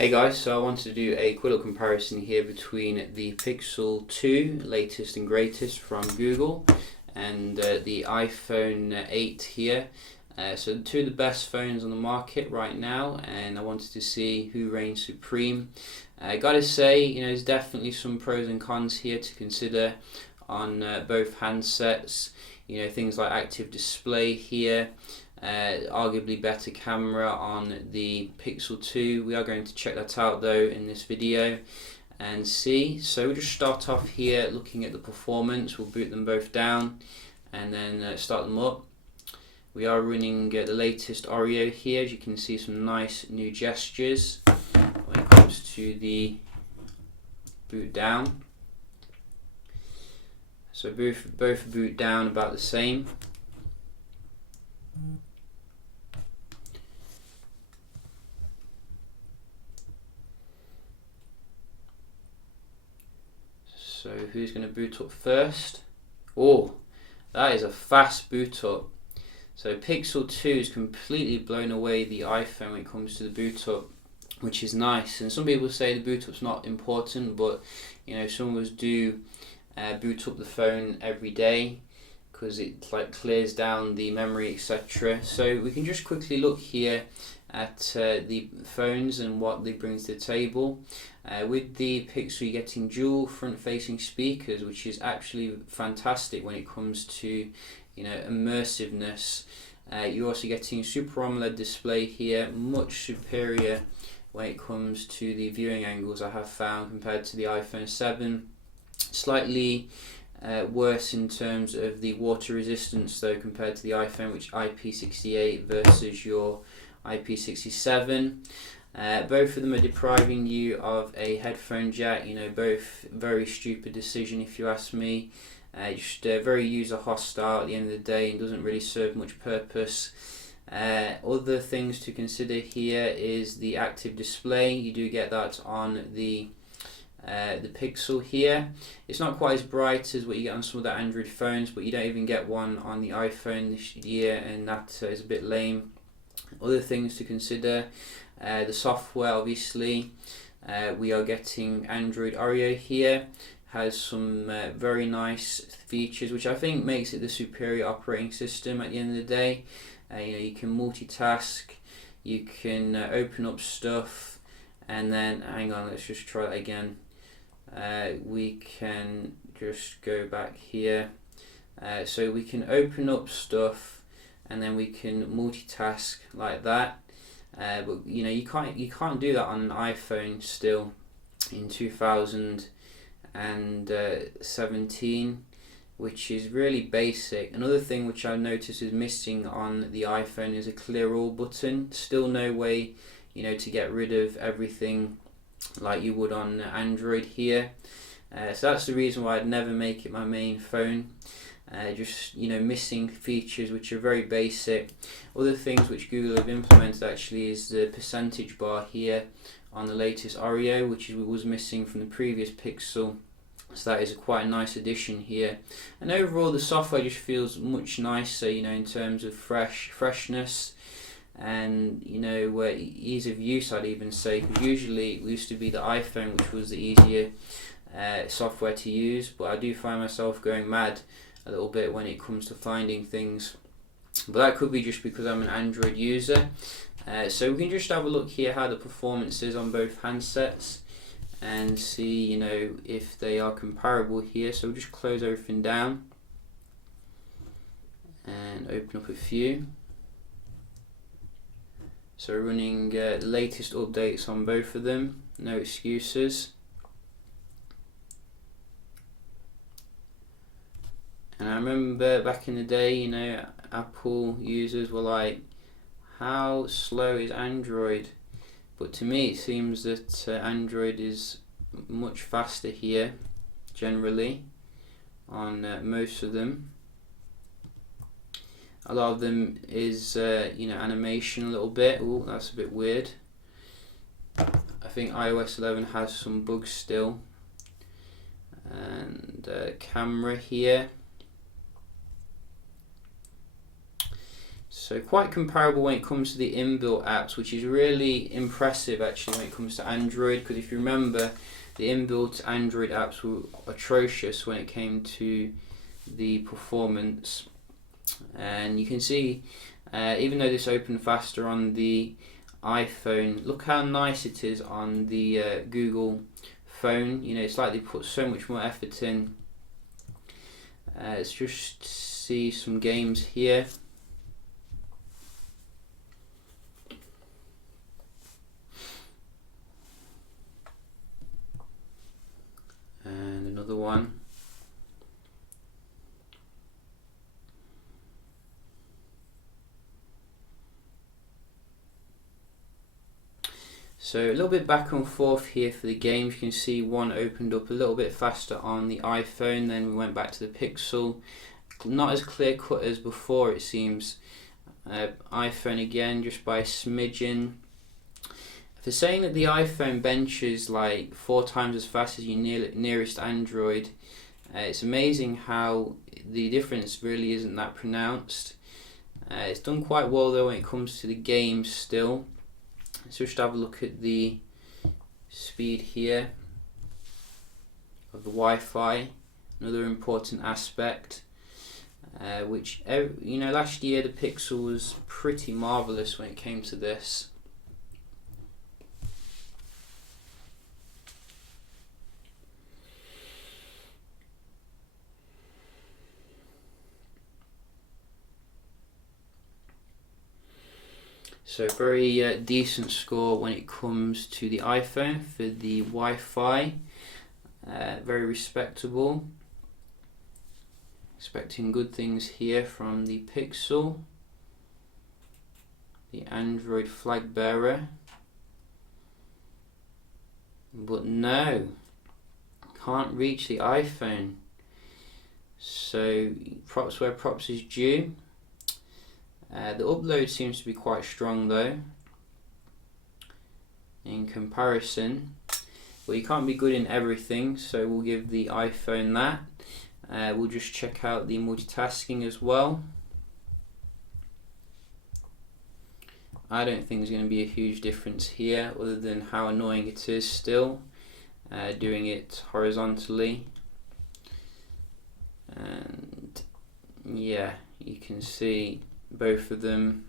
Hey guys, so I wanted to do a quick little comparison here between the Pixel 2 latest and greatest from Google and the iPhone 8 here. So two of the best phones on the market right now, and I wanted to see who reigns supreme. Gotta say, there's definitely some pros and cons here to consider on both handsets. Things like active display here. Arguably better camera on the Pixel 2. We are going to check that out though in this video and see. So we'll just start off here looking at the performance. We'll boot them both down and then start them up. We are running the latest Oreo here. As you can see, some nice new gestures when it comes to the boot down. So both boot down about the same. So who's going to boot up first? Oh, that is a fast boot up. So Pixel 2 is completely blown away the iPhone when it comes to the boot up, which is nice. And some people say the boot up's not important, but some of us do boot up the phone every day because it clears down the memory, etc. So we can just quickly look here at the phones and what they bring to the table. With the Pixel, you're getting dual front-facing speakers, which is actually fantastic when it comes to immersiveness. You're also getting Super AMOLED display here, much superior when it comes to the viewing angles I have found compared to the iPhone 7. Slightly worse in terms of the water resistance though compared to the iPhone, which IP68 versus your IP67. Both of them are depriving you of a headphone jack. Both very stupid decision if you ask me. Just very user hostile at the end of the day and doesn't really serve much purpose. Other things to consider here is the active display. You do get that on the Pixel here. It's not quite as bright as what you get on some of the Android phones, but you don't even get one on the iPhone this year, and that is a bit lame. Other things to consider, the software obviously. We are getting Android Oreo here. Has some very nice features, which I think makes it the superior operating system at the end of the day. You can multitask, you can open up stuff, and then, hang on, let's just try that again. We can just go back here. So we can open up stuff, and then we can multitask like that. But you can't do that on an iPhone still in 2017, which is really basic. Another thing which I noticed is missing on the iPhone is a clear all button. Still no way to get rid of everything like you would on Android here. So that's the reason why I'd never make it my main phone. Just missing features which are very basic. Other things which Google have implemented actually is the percentage bar here on the latest Oreo, which was missing from the previous Pixel. So that is quite a nice addition here. And overall the software just feels much nicer, in terms of freshness and ease of use, I'd even say, because usually it used to be the iPhone which was the easier software to use, but I do find myself going mad a little bit when it comes to finding things, but that could be just because I'm an Android user. So we can just have a look here how the performance is on both handsets and see if they are comparable here. So we'll just close everything down and open up a few. So we're running the latest updates on both of them, no excuses. And I remember back in the day, Apple users were like, how slow is Android? But to me it seems that Android is much faster here, generally, on most of them. A lot of them is animation a little bit. Oh, that's a bit weird. I think iOS 11 has some bugs still. And camera here. So quite comparable when it comes to the inbuilt apps, which is really impressive actually when it comes to Android, because if you remember, the inbuilt Android apps were atrocious when it came to the performance. And you can see, even though this opened faster on the iPhone, look how nice it is on the Google phone. You know, it's like they put so much more effort in. Let's just see some games here. And another one. So a little bit back and forth here for the games. You can see one opened up a little bit faster on the iPhone, then we went back to the Pixel. Not as clear cut as before, it seems. iPhone again, just by a smidgen. For saying that the iPhone benches like 4 times as fast as your nearest Android, it's amazing how the difference really isn't that pronounced. It's done quite well though when it comes to the games still. Let's just have a look at the speed here of the Wi-Fi, another important aspect. Which, you know, last year the Pixel was pretty marvelous when it came to this. So very decent score when it comes to the iPhone for the Wi-Fi. Very respectable. Expecting good things here from the Pixel, the Android flag bearer. But no, can't reach the iPhone. So props where props is due. The upload seems to be quite strong though, in comparison. Well, you can't be good in everything, so we'll give the iPhone that. We'll just check out the multitasking as well. I don't think there's going to be a huge difference here, other than how annoying it is still, doing it horizontally. And yeah, you can see both of them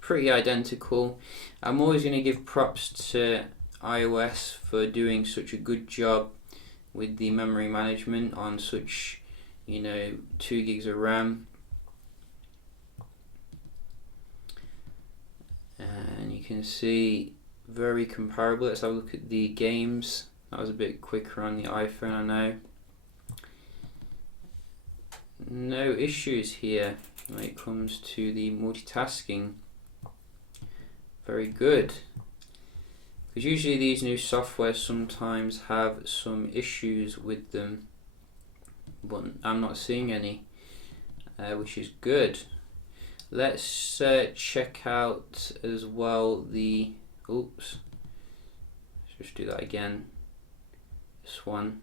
pretty identical. I'm always going to give props to iOS for doing such a good job with the memory management on such, you know, 2 gigs of RAM. And you can see very comparable. Let's have a look at the games. That was a bit quicker on the iPhone, I know. No issues here when it comes to the multitasking. Very good. Because usually these new software sometimes have some issues with them, but I'm not seeing any, which is good. Let's check out as well the, oops, let's just do that again, this one.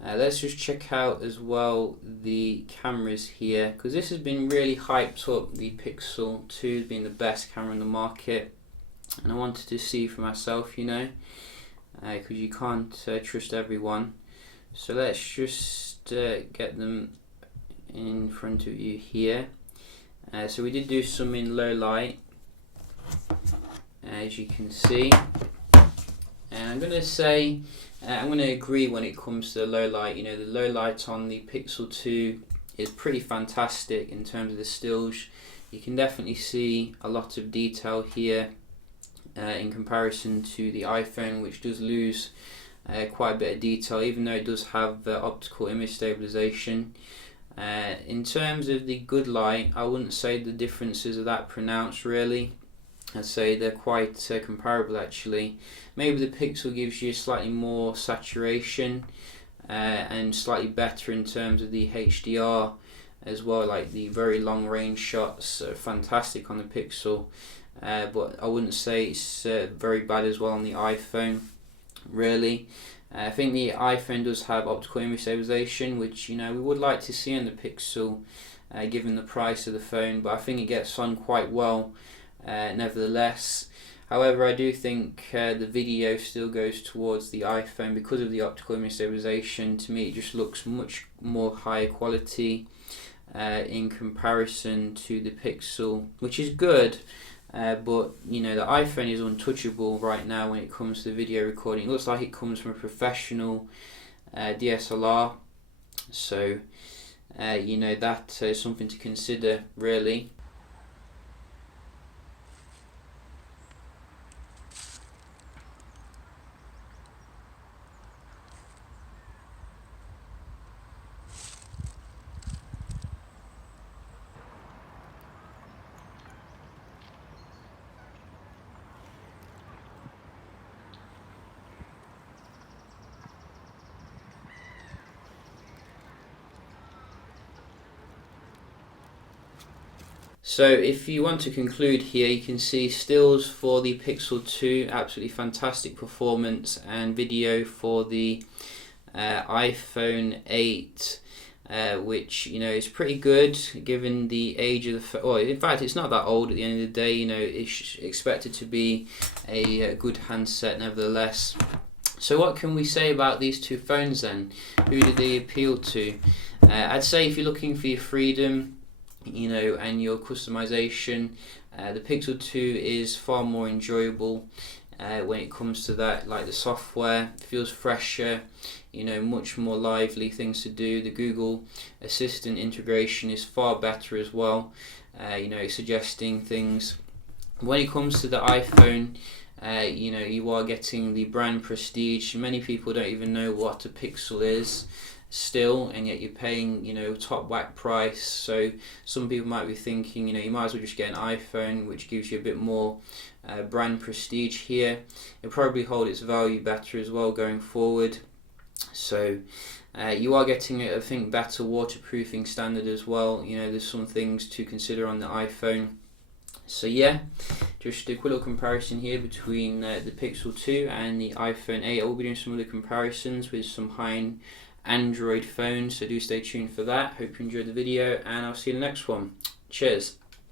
Let's just check out as well the cameras here, because this has been really hyped up. The Pixel 2 has been the best camera in the market, and I wanted to see for myself, you know, because you can't trust everyone. So let's just get them in front of you here. So we did do some in low light, as you can see, and I'm going to say, I'm going to agree when it comes to the low light. You know, the low light on the Pixel 2 is pretty fantastic in terms of the stills. You can definitely see a lot of detail here in comparison to the iPhone, which does lose quite a bit of detail, even though it does have optical image stabilization. In terms of the good light, I wouldn't say the differences are that pronounced really. I'd say they're quite comparable actually. Maybe the Pixel gives you slightly more saturation and slightly better in terms of the HDR as well, like the very long range shots are fantastic on the Pixel, but I wouldn't say it's very bad as well on the iPhone really. I think the iPhone does have optical image stabilization, which, you know, we would like to see on the Pixel. given the price of the phone, but I think it gets on quite well nevertheless. However, I do think the video still goes towards the iPhone because of the optical image stabilization. To me, it just looks much more higher quality in comparison to the Pixel, which is good. But you know, the iPhone is untouchable right now when it comes to video recording. It looks like it comes from a professional DSLR, so you know, that is something to consider really. So if you want to conclude here, you can see stills for the Pixel 2, absolutely fantastic performance, and video for the iPhone 8, which, you know, is pretty good given the age of the phone. Well, in fact, it's not that old at the end of the day. You know, it's expected to be a good handset nevertheless. So what can we say about these two phones then? Who do they appeal to? I'd say if you're looking for your freedom, you know, and your customization, the Pixel 2 is far more enjoyable when it comes to that. Like, the software feels fresher, you know, much more lively things to do. The Google Assistant integration is far better as well, you know, suggesting things. When it comes to the iPhone, you know, you are getting the brand prestige. Many people don't even know what a Pixel is still, and yet you're paying, you know, top whack price. So some people might be thinking, you know, you might as well just get an iPhone, which gives you a bit more brand prestige here. It'll probably hold its value better as well going forward. So you are getting, I think, better waterproofing standard as well. You know, there's some things to consider on the iPhone. So yeah, just a quick little comparison here between the Pixel 2 and the iPhone 8. I will be doing some other comparisons with some high-end Android phones, so do stay tuned for that. Hope you enjoyed the video, and I'll see you in the next one. Cheers.